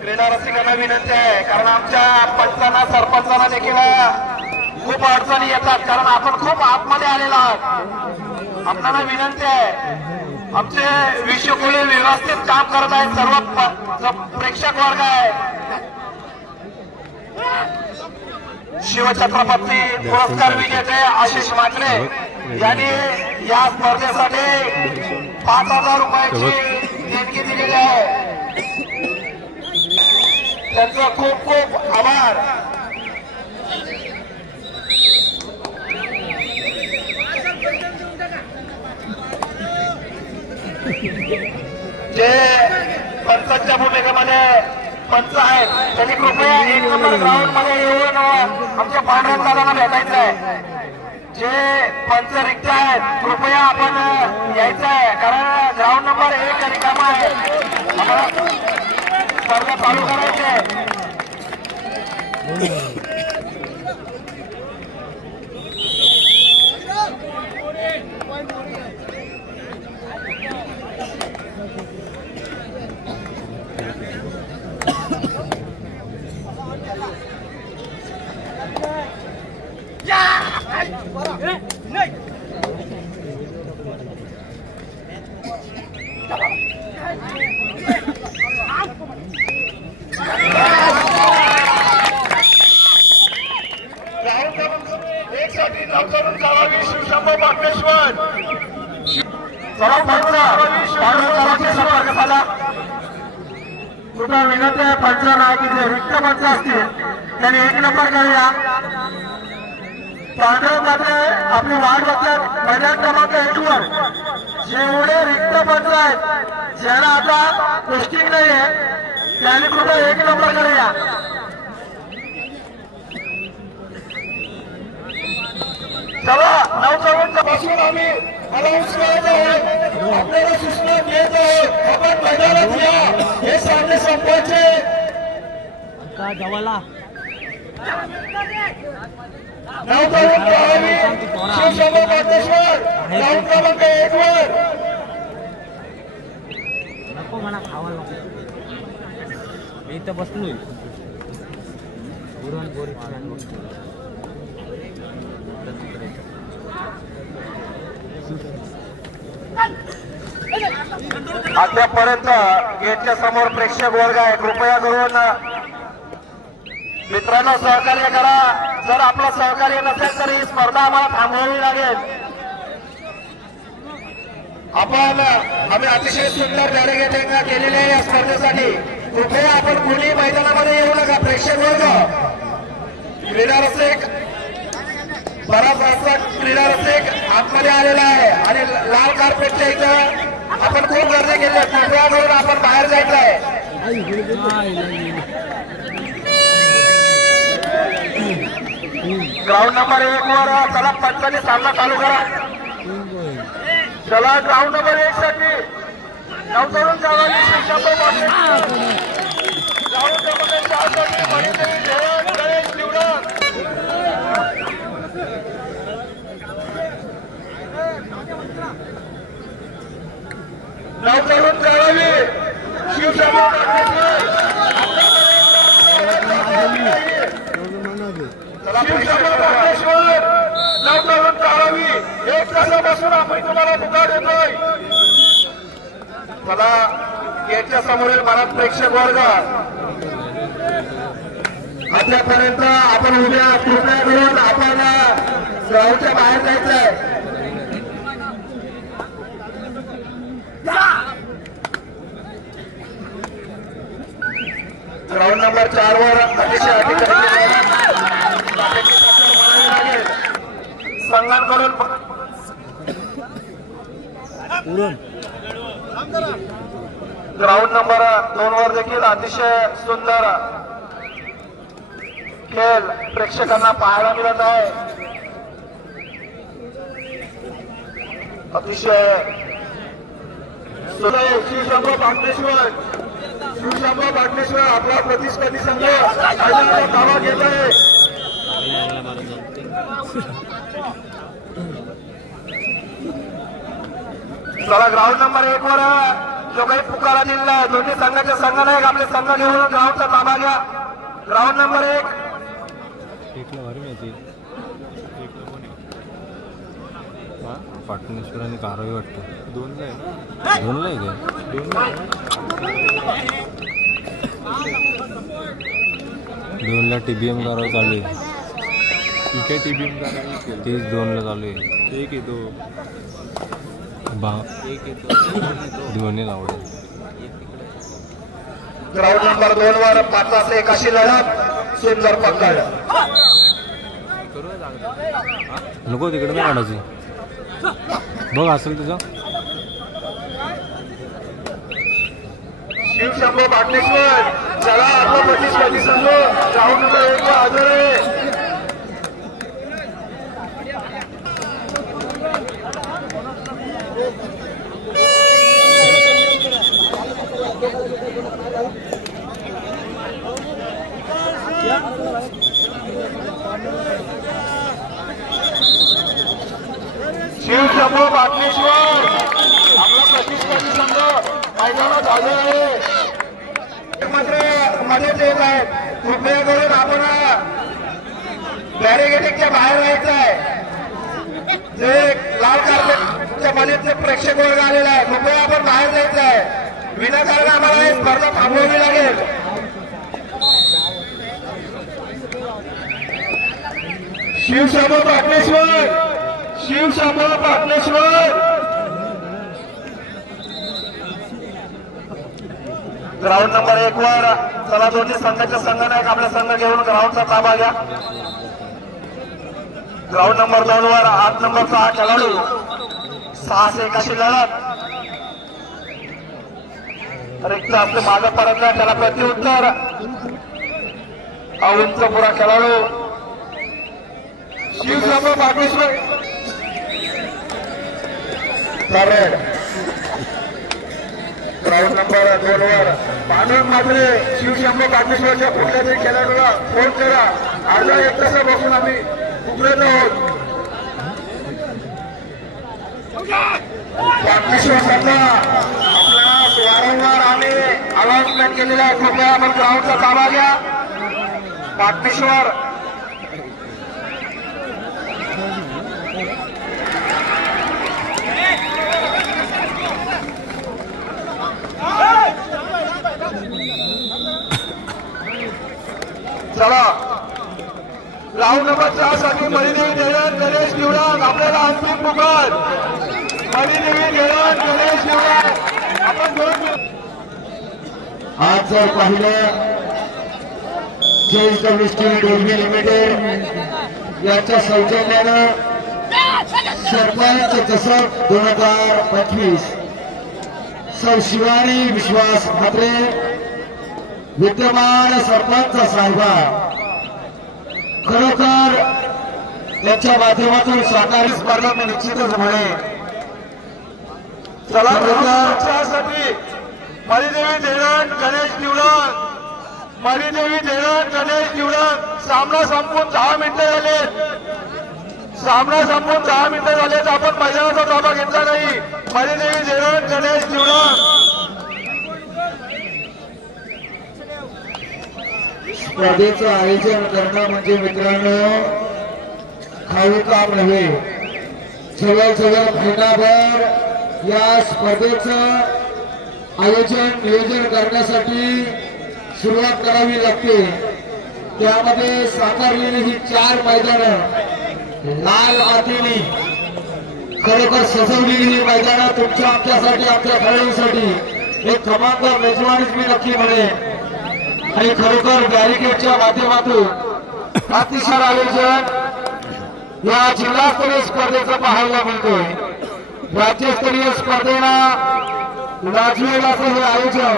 क्रीडा रसिकांना विनंती आहे, कारण आमच्या पंचांना सरपंचांना देखील खूप अडचणी येतात, कारण आपण खूप आतमध्ये आलेलो आहात. आपल्याला विनंती आहे, आमचे विश्वकोळी व्यवस्थित काम करत आहेत. सर्व प्रेक्षक वर्ग आहे. शिवछत्रपती पुरस्कार विजेते आशिष मात्रे यांनी या स्पर्धेसाठी 5,000 रुपयाची देणगी दिलेली आहे. त्यांचं खूप खूप आभार. जे पंचांच्या भूमिकेमध्ये पंच आहेत त्यांनी कृपया 1 नंबर ग्राउंड मध्ये येऊन आमच्या पांढऱ्या दादांना भेटायचं आहे. जे पंच रिक्त आहेत कृपया आपण यायचं आहे, कारण ग्राउंड नंबर 1 रिकामा आहे. आम्हाला स्पर्धा चालू करायची आहे. कृपया विनंती आहे पंचांना की जे रिक्त पंच असतील त्यांनी 1 नंबर करूया. पांढरं मात्र आपली वाट बघतात मैदान क्रमांक 1 वर. जेवढे रिक्त पंच आहेत ज्याला आता पोस्टिंग नाही आहे त्यांनी कृपया 1 नंबर करूया. चला 9 पासून आम्ही अनाउन्स करत आहोत. आपल्याला सूचना देत आहोत, आपण मैदानात या. हे सामने संपवायचे. जवळला 9 शिवशंभो पाटेश्वर ग्राउंड क्रमांक 1 वर. नको म्हणा खावायला मी इथं बसलोय. अद्यापर्यंत गेटच्या समोर प्रेक्षक वर्ग आहे. कृपया करून मित्रांनो सहकार्य करा. जर आपलं सहकार्य नसेल तर ही स्पर्धा आम्हाला थांबवावी लागेल. आम्ही अतिशय सुंदर बॅरिकेडिंग केलेली आहे या स्पर्धेसाठी. कृपया आपण कुणी मैदानामध्ये येऊ नका. प्रेक्षक वर्ग, क्रीडा रसिक, बराच असा क्रीडा रसिक आतमध्ये आलेला आहे आणि लाल कार्पेटच्या इथं आपण खूप गर्दी केली आहे. कृपया करून आपण बाहेर जायचं आहे. ग्राउंड नंबर 1 वर चला पंचांनी सामना चालू करा. चला ग्राउंड नंबर 1 साठी नवतरुण गावाली शिवशंभो पाटील. ग्राउंड नंबर 4 साठी मणिदेवी देवळ गणेश निवडक. नवतरुण गावाली शिवशंभो पाटील. शिवशंभो पाटेश्वर नवतरुण गावाली 1 तासापासून आपण तुम्हाला पुकार देतोय. मला गेटच्या समोरील बराच प्रेक्षक वर्ग आतापर्यंत आपण उद्या कृपया करून आपण गावच्या बाहेर जायचं आहे. ग्राउंड नंबर 4 वर अतिशय संघान करून ग्राउंड नंबर 2 वर देखील अतिशय सुंदर खेळ प्रेक्षकांना पाहायला मिळत आहे. अतिशय शिवशंभो पाटणेश्वर आपला प्रतिस्पर्धी संघ दावा घेत आहे. चला ग्राउंड नंबर 1 वर जो काही पुकारा दिलेला दोन्ही संघाच्या संघ नाही आपले संघ घेऊन ग्राउंडचा ताबा घ्या. ग्राउंड नंबर 1 पाटणेश्वर आणि कारवाई वाटतं 2ला आहे. 2ला आहे का? 2ला TBM कारवाई चालू आहे. ठीक आहे. TBM कारवाई 30-2ला चालू आहे. एक येतो एक येतो दोन्ही लावले. ग्राउंड नंबर 2 वर 5-1 अशी लढत. सुंदर पकड. नको तिकडे नाही काढायची. बघ असेल तुझं. शिवशंभो पाटणेश्वर चला आपला प्रतिस्पर्धी संघ ग्राउंड नंबर 1 वर हजर आहे. शिवशंभो पाटणेश्वर आपला प्रतिस्पर्धी संघ मैदानात हजर आहे. मात्र मध्येच येत आहेत. कृपया करून आपण बॅरिगेटिंगच्या बाहेर राहायचं आहे. जे लाल कार्पेटच्या मध्ये प्रेक्षक वर्ग आलेला आहे कृपया आपण बाहेर जायचं आहे. विनाकारण आम्हाला ही स्पर्धा थांबवावी लागेल. शिवशंभो पाटणेश्वर शिवशंभो पाटणेश्वर ग्राउंड नंबर 1 वर चला दोन्ही संघाच्या संघ नाही आपला संघ घेऊन ग्राउंडचा ताबा घ्या. ग्राउंड नंबर 2 वर 8 नंबरचा हा खेळाडू 6-1 अशी लढत. रिक्त आपले मागे परतला त्याला प्रत्युत्तर हा उंच पुरा खेळाडू शिवशंभो पाटणेश्वर. ग्राउंड नंबर 2 वर पांडुरंग मात्रे शिवशंभो पाटणेश्वरच्या कुठल्या तरी खेळाडूला फोन करा. अर्धा 1 तास बसून आम्ही उतरत आहोत. पाटणेश्वर संघ आपल्याला वारंवार आम्ही अनाउन्समेंट केलेला आहे. कृपया आपण ग्राउंडचा ताबा घ्या. पाटणेश्वर चला राऊंड नंबर 4 साठी मणिदेवी देवळण गणेश निवडण आपल्याला अंतिम पुकार. मणिदेवी देवळण गणेश निवडण आपण 2 आज जर पाहिलं JSW स्टील डोरबी लिमिटेड यांच्या सौजन्यानं सरपंच दसरा 2025 सौ शिवानी विश्वास म्हात्रे विद्यमान सरपंच साहेबा खरोखर त्यांच्या माध्यमातून शाकाहारी स्पर्धा निश्चितच म्हणे. चला साठी मणिदेवी देवळण गणेश निवडण मणिदेवी देवळण गणेश निवडण सामना संपून 10 मिनिटं झाले. सामना संपून 10 मिनिटं झाले तर आपण मैदानाचा ताबा घेतला नाही. मणिदेवी देवळण गणेश निवडण स्पर्धेचं आयोजन करणं म्हणजे मित्रांनो खाऊ काम नव्हे. जवळजवळ महिनाभर या स्पर्धेचं आयोजन नियोजन करण्यासाठी सुरुवात करावी लागते. त्यामध्ये साकारलेली ही 4 मैदानं लाल मातीने खरोखर सजवलेली ही मैदानं तुमच्या आमच्यासाठी आमच्या खेळाडूंसाठी एक क्रमांक मेजवानीच मी नक्की म्हणेन. आणि खरोखर बॅरिकेडच्या माध्यमातून अतिशय आयोजन या जिल्हास्तरीय स्पर्धेचं पाहायला मिळतोय. राज्यस्तरीय स्पर्धेला गाजलेलं असं हे आयोजन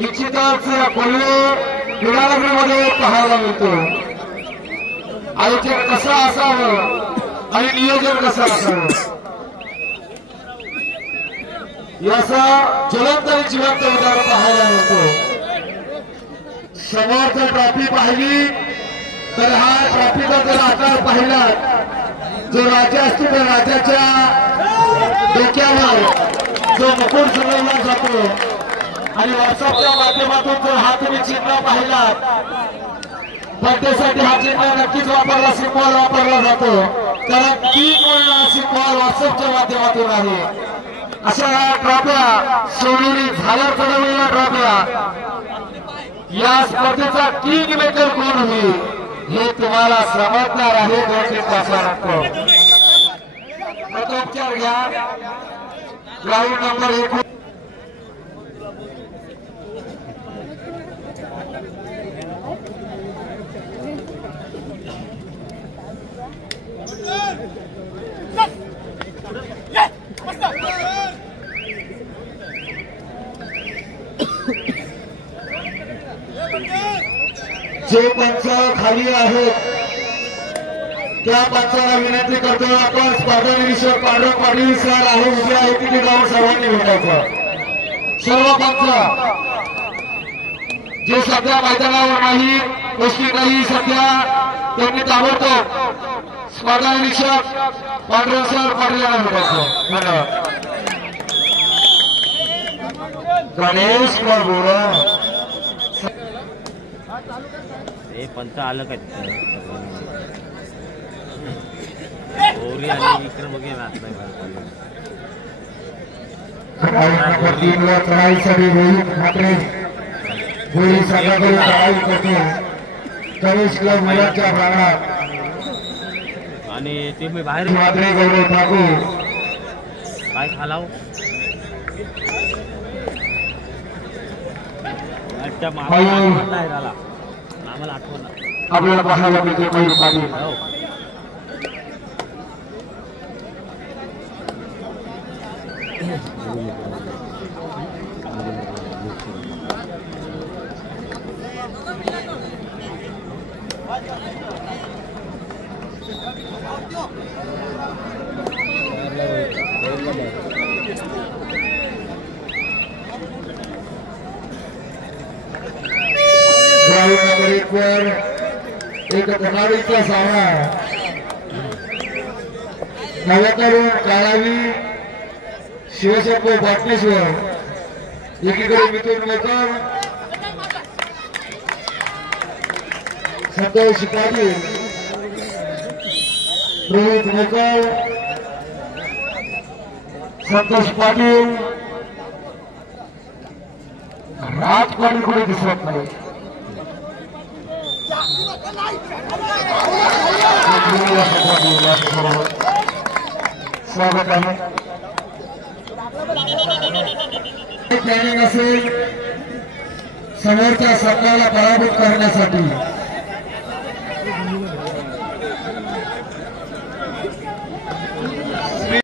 निश्चितच कोल्हे क्रीडानगरीमध्ये पाहायला मिळतो. आयोजन कसं असावं आणि नियोजन कसं असावं याचं ज्वलंत आणि जिवंत उदाहरण पाहायला मिळतो. समोर जर ट्रॉफी पाहिली तर हा ट्रॉफीचा जर आकार पाहिला जो राजा असतो त्या राजाच्या डोक्यावर जो मुकुट सजवला जातो आणि व्हॉट्सअपच्या माध्यमातून जर हा तुम्ही चिन्ह पाहिलात बर्थडेसाठी हा चिन्ह नक्कीच वापरला सिम्बॉल वापरला जातो कारण 3 वेळा सिम्बॉल व्हॉट्सअपच्या माध्यमातून आहे. अशा ट्रॉफ्या सोडून झाल्यावर चढवलेल्या ट्रॉफ्या या स्पर्धेचा किंग मेकर कोण होईल हे तुम्हाला समजणार आहे 2-3 तासानंतर. प्रथमोपचार घ्या. ग्राउंड नंबर 1 जे पंच खाली आहेत त्या पंचाला विनंती करतो आपण स्पर्धा निरीक्षक पांडुरंग पाटील सर आहे उभे आहे तिथे जाऊन सर्वांनी भेटायचं. सर्व पंच जे सध्या मैदानावर नाही गोष्टी नाही सध्या त्यांनी ताबडतोब स्पर्धा निरीक्षक पांडुरंग सर पाटील यांना भेटायचं. धन्यवाद. गणेश बोला हे पंच आलं का गौरी आणि विक्रम वगैरे नाच नाही नंबर 3 वर चढाईसाठी रोहित ठाकरे गोळी संघाकडून चढाई करतो गणेश क्लब मुलांच्या प्रांगणात आणि ते मी बाहेर मात्रे गौरव ठाकूर काय खालाव आम्हाला आठवण आपल्याला पाहायला मिळते मयूर पाटील. ग्राउंड नंबर 1 वर एक कमालीचा सामना नवकरून काळावी शिवशंभू पाटणेश्वर एकीकडे मिथुन मेकर संतोष पाटील रोहित मेकर संतोष पाटील राजपाडी कुठे दिसत नाही. स्वागत आहे. प्लॅनिंग असेल समोरच्या संघाला पराभूत करण्यासाठी